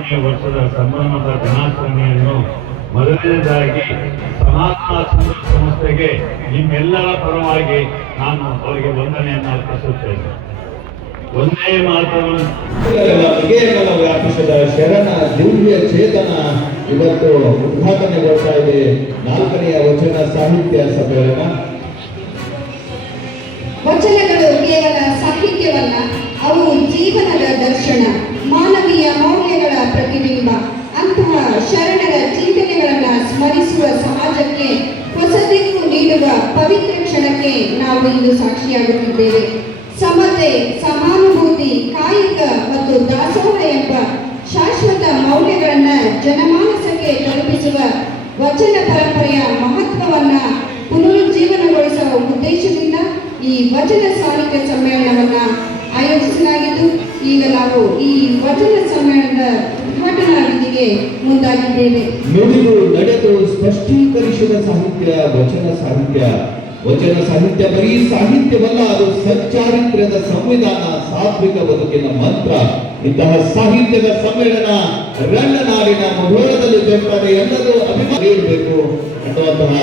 40ನೇ ವರ್ಷದ ಸಂಭ್ರಮದ ದಿನಾಚರಣೆಯನ್ನು ಮೊದಲನೇದಾಗಿ ಸನಾತನ ಸಂಸ್ಥೆಗೆ ನಿಮ್ಮೆಲ್ಲರ ಪರವಾಗಿ ನಾನು ಅವರಿಗೆ ವಂದನೆಯನ್ನು ಅರ್ಪಿಸುತ್ತೇನೆ. ಒಂದೇ ಮಾತನ್ನು ವ್ಯಾಪಿಸಿದ ಶರಣ ದಿವ್ಯ ಚೇತನ ಇವತ್ತು ಉದ್ಘಾಟನೆಗೊಳ್ತಾ ಇದೆ. 4ನೇ ವಚನ ಸಾಹಿತ್ಯ ಸಮ್ಮೇಳನ. ವಚನಗಳು ಕೇವಲ ಸಾಹಿತ್ಯವಲ್ಲ, ಅವು ಜೀವನದ ದರ್ಶನ, ಮಾನವೀಯ ಮೌಲ್ಯಗಳ ಪ್ರತಿಬಿಂಬ. ಅಂತಹ ಶರಣರ ಚಿಂತನೆಗಳನ್ನು ಸ್ಮರಿಸುವ ಸಮಾಜಕ್ಕೆ ಹೊಸ ದಿಕ್ಕು ನೀಡುವ ಪವಿತ್ರ ಕ್ಷಣಕ್ಕೆ ನಾವು ಇಂದು ಸಾಕ್ಷಿಯಾಗುತ್ತಿದ್ದೇವೆ. ಸಮತೆ, ಸಮಾನುಭೂತಿ, ಕಾಯಕ ಮತ್ತು ದಾಸೋಹ ಎಂಬ ಶಾಶ್ವತ ಮೌಲ್ಯಗಳನ್ನು ಜನಮಾನಸಕ್ಕೆ ತಲುಪಿಸುವ ವಚನ ಪರಂಪರೆಯ ಮಹತ್ವವನ್ನ ಪುನರುಜ್ಜೀವನಗೊಳಿಸುವ ಉದ್ದೇಶದಿಂದ ಈ ವಚನ ಸಾಹಿತ್ಯ ಸಮ್ಮೇಳನವನ್ನ ಆಯೋಜಿಸಲಾಗಿದ್ದು, ಈಗ ನಾವು ಈ ವಚನ ಸಮ್ಮೇಳನದ ಉದ್ಘಾಟನಾ ವಿಧಿಗೆ ಮುಂದಾಗಿದ್ದೇವೆ. ನುಡಿದು ನಡೆದು ಸ್ಪಷ್ಟೀಕರಿಸಿದ ಸಾಹಿತ್ಯ ವಚನ ಸಾಹಿತ್ಯ. ವಚನ ಸಾಹಿತ್ಯ ಬರೀ ಸಾಹಿತ್ಯವಲ್ಲ, ಅದು ಸಚ್ಚಾರಿತ್ರ್ಯದ ಸಂವಿಧಾನ, ಸಾತ್ವಿಕ ಬದುಕಿನ ಮಂತ್ರ. ಇಂತಹ ಸಾಹಿತ್ಯದ ಸಮ್ಮೇಳನ ರಣ್ಣನಾಡಿನ ಮುಧೋಳದಲ್ಲಿ ಜರುಗುತ್ತದೆ ಎನ್ನಲು ಅಭಿಮಾನ ಇರಬೇಕು ಅನ್ನುವಂತಹ